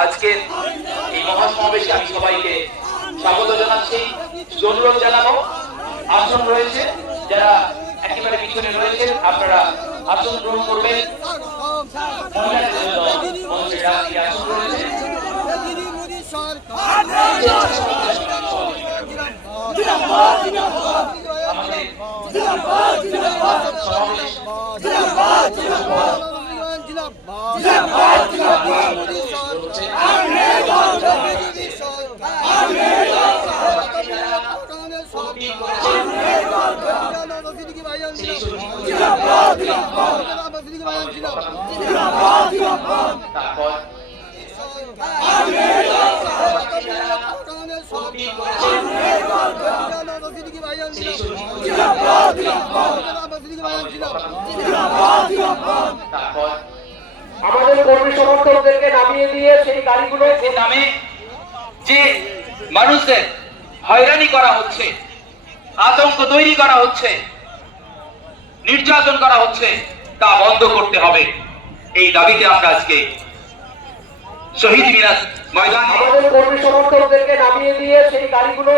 আজকে এই মহাসমাবেশে আমি সবাইকে স্বাগত জানাচ্ছি। অনুরোধ জানাবো, আসন রয়েছে, যারা একেবারে পিছনে রয়েছেন আপনারা আসন গ্রহণ করবেন। মহিলাদের জন্য মঞ্চে রাখি আসন রয়েছে। আমাদের কর্মী সমর্থকদেরকে নামিয়ে দিয়ে সেই গাড়িগুলো নামে যে মানুষদের হয়রানি করা হচ্ছে, আতঙ্ক তৈরি করা হচ্ছে, নির্যাতন করা হচ্ছে, তা বন্ধ করতে হবে। এই দাবিতে আমরা আজকে শহীদ মিনার ময়দান আমাদের কর্মী সমর্থকদেরকে নামিয়ে দিয়ে সেই গাড়িগুলো